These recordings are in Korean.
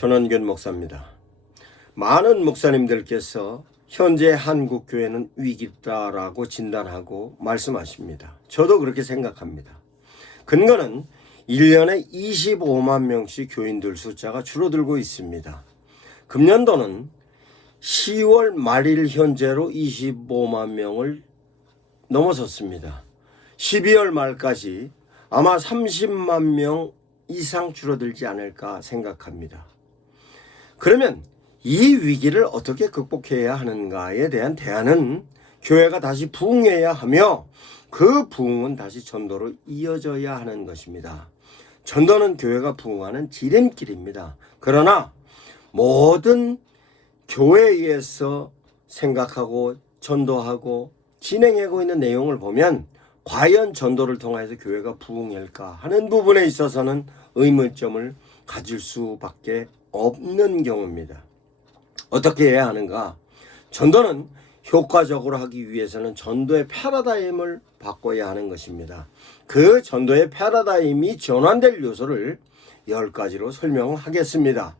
전원균 목사입니다. 많은 목사님들께서 현재 한국교회는 위기다라고 진단하고 말씀하십니다. 저도 그렇게 생각합니다. 근거는 1년에 25만 명씩 교인들 숫자가 줄어들고 있습니다. 금년도는 10월 말일 현재로 25만 명을 넘어섰습니다. 12월 말까지 아마 30만 명 이상 줄어들지 않을까 생각합니다. 그러면 이 위기를 어떻게 극복해야 하는가에 대한 대안은 교회가 다시 부흥해야 하며 그 부흥은 다시 전도로 이어져야 하는 것입니다. 전도는 교회가 부흥하는 지름길입니다. 그러나 모든 교회에서 생각하고 전도하고 진행하고 있는 내용을 보면 과연 전도를 통해서 교회가 부흥할까 하는 부분에 있어서는 의문점을 가질 수밖에 없는 경우입니다. 어떻게 해야 하는가? 전도는 효과적으로 하기 위해서는 전도의 패러다임을 바꿔야 하는 것입니다. 그 전도의 패러다임이 전환될 요소를 10가지로 설명하겠습니다.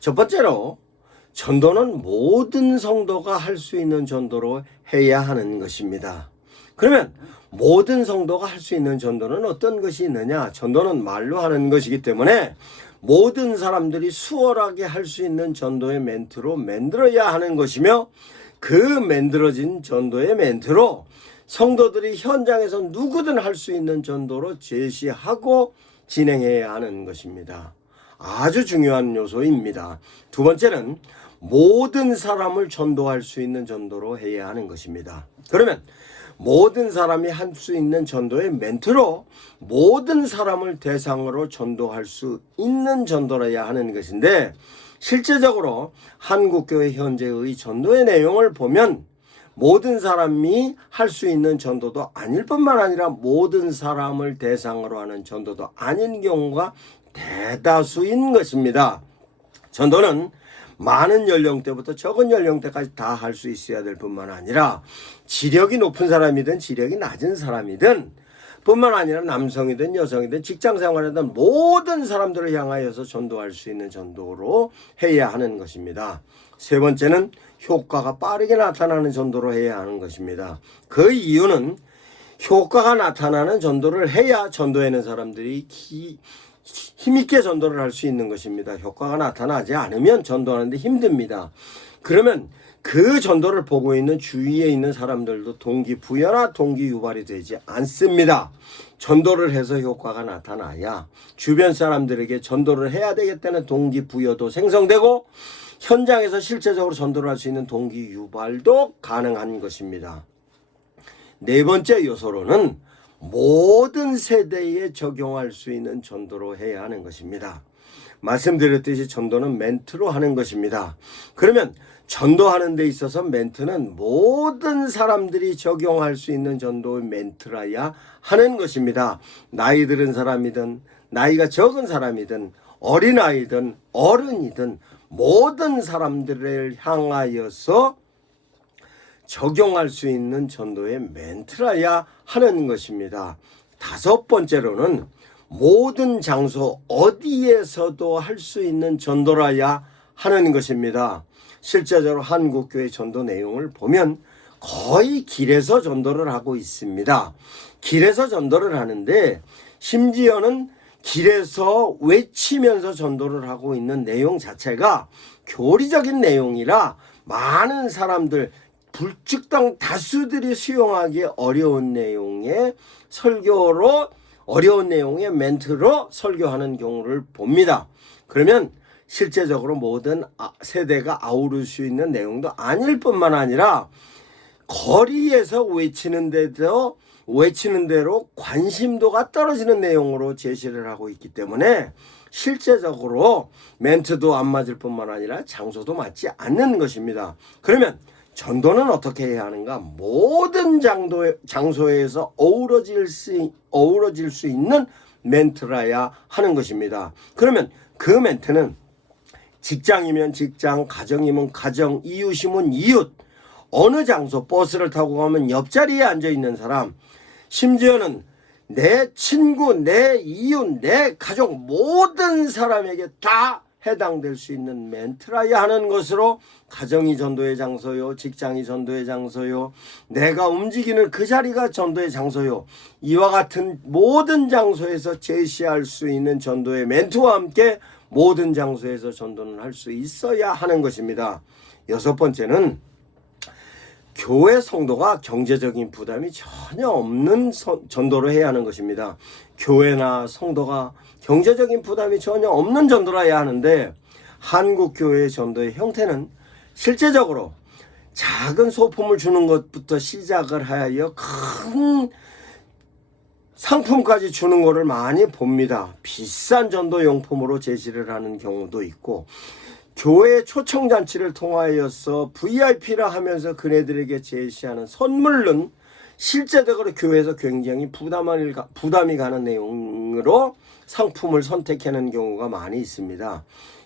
첫 번째로 전도는 모든 성도가 할 수 있는 전도로 해야 하는 것입니다. 그러면 모든 성도가 할 수 있는 전도는 어떤 것이 있느냐? 전도는 말로 하는 것이기 때문에 모든 사람들이 수월하게 할 수 있는 전도의 멘트로 만들어야 하는 것이며 그 만들어진 전도의 멘트로 성도들이 현장에서 누구든 할 수 있는 전도로 제시하고 진행해야 하는 것입니다. 아주 중요한 요소입니다. 두 번째는 모든 사람을 전도할 수 있는 전도로 해야 하는 것입니다. 그러면 모든 사람이 할 수 있는 전도의 멘트로 모든 사람을 대상으로 전도할 수 있는 전도라야 하는 것인데 실제적으로 한국교회 현재의 전도의 내용을 보면 모든 사람이 할 수 있는 전도도 아닐 뿐만 아니라 모든 사람을 대상으로 하는 전도도 아닌 경우가 대다수인 것입니다. 전도는 많은 연령대부터 적은 연령대까지 다 할 수 있어야 될 뿐만 아니라 지력이 높은 사람이든 지력이 낮은 사람이든 뿐만 아니라 남성이든 여성이든 직장생활이든 모든 사람들을 향하여서 전도할 수 있는 전도로 해야 하는 것입니다. 세 번째는 효과가 빠르게 나타나는 전도로 해야 하는 것입니다. 그 이유는 효과가 나타나는 전도를 해야 전도에 있는 사람들이 힘있게 전도를 할 수 있는 것입니다. 효과가 나타나지 않으면 전도하는데 힘듭니다. 그러면 그 전도를 보고 있는 주위에 있는 사람들도 동기부여나 동기유발이 되지 않습니다. 전도를 해서 효과가 나타나야 주변 사람들에게 전도를 해야 되겠다는 동기부여도 생성되고 현장에서 실제적으로 전도를 할 수 있는 동기유발도 가능한 것입니다. 네 번째 요소로는 모든 세대에 적용할 수 있는 전도로 해야 하는 것입니다. 말씀드렸듯이 전도는 멘트로 하는 것입니다. 그러면 전도하는 데 있어서 멘트는 모든 사람들이 적용할 수 있는 전도의 멘트라야 하는 것입니다. 나이 들은 사람이든 나이가 적은 사람이든 어린아이든 어른이든 모든 사람들을 향하여서 적용할 수 있는 전도의 멘트라야 하는 것입니다. 다섯 번째로는 모든 장소 어디에서도 할 수 있는 전도라야 하는 것입니다. 실제적으로 한국교회 전도 내용을 보면 거의 길에서 전도를 하고 있습니다. 길에서 전도를 하는데 심지어는 길에서 외치면서 전도를 하고 있는 내용 자체가 교리적인 내용이라 많은 사람들 불특정 다수들이 수용하기 어려운 내용의 설교로 어려운 내용의 멘트로 설교하는 경우를 봅니다. 그러면 실제적으로 모든 세대가 아우를 수 있는 내용도 아닐 뿐만 아니라 거리에서 외치는 대로 관심도가 떨어지는 내용으로 제시를 하고 있기 때문에 실제적으로 멘트도 안 맞을 뿐만 아니라 장소도 맞지 않는 것입니다. 그러면 전도는 어떻게 해야 하는가? 모든 장소에서 어우러질 수 있는 멘트라야 하는 것입니다. 그러면 그 멘트는 직장이면 직장, 가정이면 가정, 이웃이면 이웃, 어느 장소 버스를 타고 가면 옆자리에 앉아있는 사람, 심지어는 내 친구, 내 이웃, 내 가족 모든 사람에게 다 해당될 수 있는 멘트라야 하는 것으로 가정이 전도의 장소요, 직장이 전도의 장소요, 내가 움직이는 그 자리가 전도의 장소요, 이와 같은 모든 장소에서 제시할 수 있는 전도의 멘트와 함께 모든 장소에서 전도는 할 수 있어야 하는 것입니다. 여섯 번째는 교회 성도가 경제적인 부담이 전혀 없는 전도를 해야 하는 것입니다. 교회나 성도가 경제적인 부담이 전혀 없는 전도를 해야 하는데, 한국 교회의 전도의 형태는 실제적으로 작은 소품을 주는 것부터 시작을 하여 큰 상품까지 주는 것을 많이 봅니다. 비싼 전도 용품으로 제시를 하는 경우도 있고, 교회 초청잔치를 통하여서 VIP라 하면서 그네들에게 제시하는 선물은 실제적으로 교회에서 굉장히 부담이 가는 내용으로 상품을 선택하는 경우가 많이 있습니다.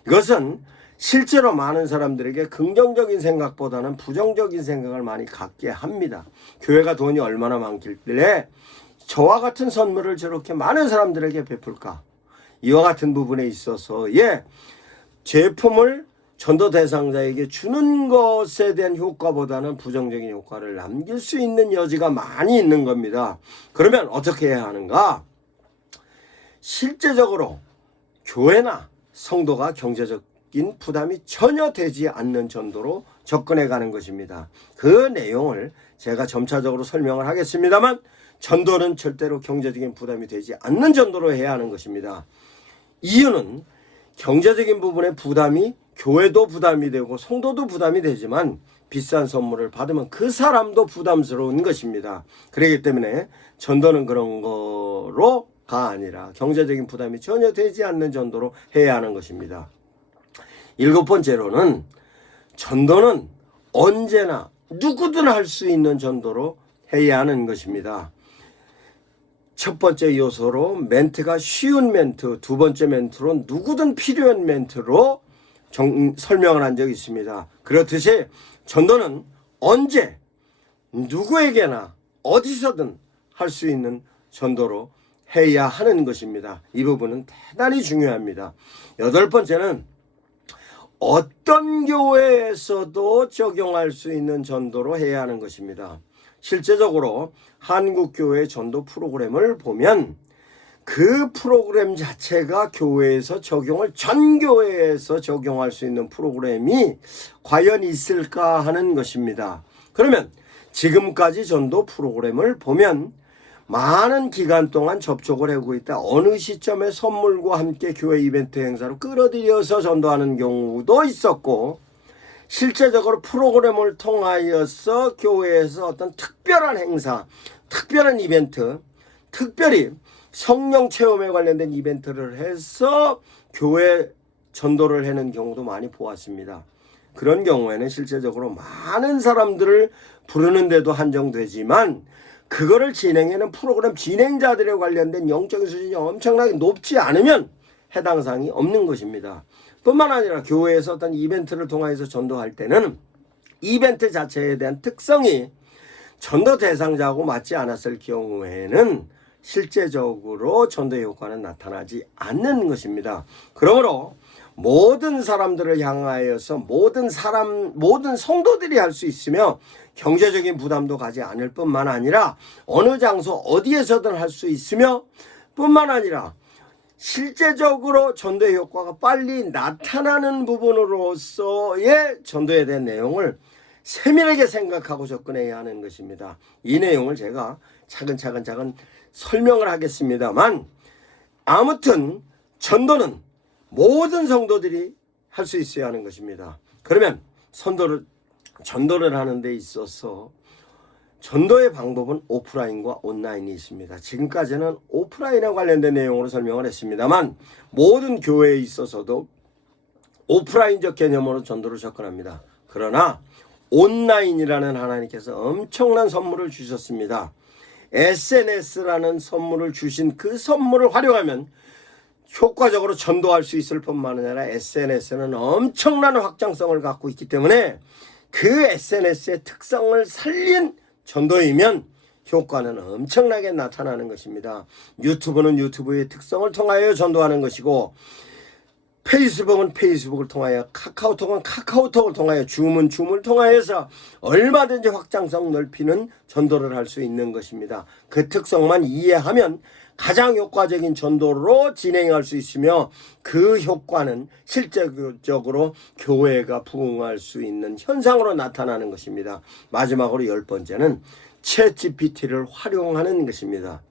이것은 실제로 많은 사람들에게 긍정적인 생각보다는 부정적인 생각을 많이 갖게 합니다. 교회가 돈이 얼마나 많길래 저와 같은 선물을 저렇게 많은 사람들에게 베풀까? 이와 같은 부분에 있어서 제품을 전도 대상자에게 주는 것에 대한 효과보다는 부정적인 효과를 남길 수 있는 여지가 많이 있는 겁니다. 그러면 어떻게 해야 하는가? 실제적으로 교회나 성도가 경제적인 부담이 전혀 되지 않는 전도로 접근해 가는 것입니다. 그 내용을 제가 점차적으로 설명을 하겠습니다만, 전도는 절대로 경제적인 부담이 되지 않는 전도로 해야 하는 것입니다. 이유는 경제적인 부분의 부담이 교회도 부담이 되고 성도도 부담이 되지만, 비싼 선물을 받으면 그 사람도 부담스러운 것입니다. 그렇기 때문에 전도는 그런 거로가 아니라 경제적인 부담이 전혀 되지 않는 전도로 해야 하는 것입니다. 일곱 번째로는 전도는 언제나 누구든 할 수 있는 전도로 해야 하는 것입니다. 첫 번째 요소로 멘트가 쉬운 멘트, 두 번째 멘트로 누구든 필요한 멘트로 설명을 한 적이 있습니다. 그렇듯이 전도는 언제 누구에게나 어디서든 할 수 있는 전도로 해야 하는 것입니다. 이 부분은 대단히 중요합니다. 여덟 번째는 어떤 교회에서도 적용할 수 있는 전도로 해야 하는 것입니다. 실제적으로 한국교회 전도 프로그램을 보면 그 프로그램 자체가 교회에서 전 교회에서 적용할 수 있는 프로그램이 과연 있을까 하는 것입니다. 그러면 지금까지 전도 프로그램을 보면 많은 기간 동안 접촉을 하고 있다. 어느 시점에 선물과 함께 교회 이벤트 행사로 끌어들여서 전도하는 경우도 있었고, 실제적으로 프로그램을 통하여서 교회에서 어떤 특별한 행사, 특별한 이벤트, 특별히 성령 체험에 관련된 이벤트를 해서 교회 전도를 하는 경우도 많이 보았습니다. 그런 경우에는 실제적으로 많은 사람들을 부르는데도 한정되지만, 그거를 진행하는 프로그램 진행자들에 관련된 영적인 수준이 엄청나게 높지 않으면 해당 사항이 없는 것입니다. 뿐만 아니라 교회에서 어떤 이벤트를 통해서 전도할 때는 이벤트 자체에 대한 특성이 전도 대상자하고 맞지 않았을 경우에는 실제적으로 전도의 효과는 나타나지 않는 것입니다. 그러므로 모든 사람들을 향하여서 모든 성도들이 할 수 있으며 경제적인 부담도 가지 않을 뿐만 아니라 어느 장소 어디에서든 할 수 있으며, 뿐만 아니라 실제적으로 전도의 효과가 빨리 나타나는 부분으로서의 전도에 대한 내용을 세밀하게 생각하고 접근해야 하는 것입니다. 이 내용을 제가 차근차근 설명을 하겠습니다만, 아무튼 전도는 모든 성도들이 할 수 있어야 하는 것입니다. 그러면 전도를 하는 데 있어서 전도의 방법은 오프라인과 온라인이 있습니다. 지금까지는 오프라인에 관련된 내용으로 설명을 했습니다만, 모든 교회에 있어서도 오프라인적 개념으로 전도를 접근합니다. 그러나 온라인이라는 하나님께서 엄청난 선물을 주셨습니다. SNS라는 선물을 주신 그 선물을 활용하면 효과적으로 전도할 수 있을 뿐만 아니라 SNS는 엄청난 확장성을 갖고 있기 때문에 그 SNS의 특성을 살린 전도이면 효과는 엄청나게 나타나는 것입니다. 유튜브는 유튜브의 특성을 통하여 전도하는 것이고, 페이스북은 페이스북을 통하여, 카카오톡은 카카오톡을 통하여, 줌은 줌을 통하여서 얼마든지 확장성 넓히는 전도를 할 수 있는 것입니다. 그 특성만 이해하면 가장 효과적인 전도로 진행할 수 있으며 그 효과는 실제적으로 교회가 부흥할 수 있는 현상으로 나타나는 것입니다. 마지막으로 10번째는 챗GPT를 활용하는 것입니다.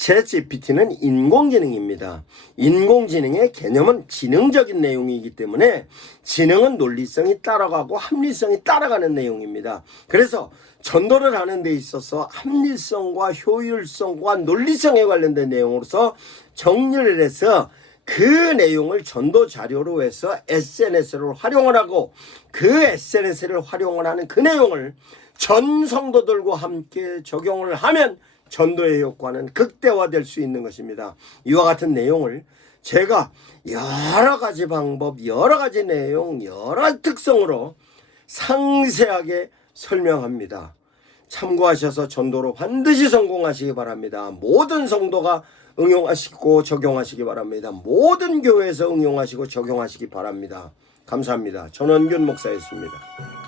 챗GPT는 인공지능입니다. 인공지능의 개념은 지능적인 내용이기 때문에 지능은 논리성이 따라가고 합리성이 따라가는 내용입니다. 그래서 전도를 하는 데 있어서 합리성과 효율성과 논리성에 관련된 내용으로서 정리를 해서 그 내용을 전도 자료로 해서 SNS를 활용을 하고 그 SNS를 활용을 하는 그 내용을 전 성도들과 함께 적용을 하면 전도의 효과는 극대화될 수 있는 것입니다. 이와 같은 내용을 제가 여러 가지 방법, 여러 가지 내용, 여러 특성으로 상세하게 설명합니다. 참고하셔서 전도로 반드시 성공하시기 바랍니다. 모든 성도가 응용하시고 적용하시기 바랍니다. 모든 교회에서 응용하시고 적용하시기 바랍니다. 감사합니다. 전원균 목사였습니다.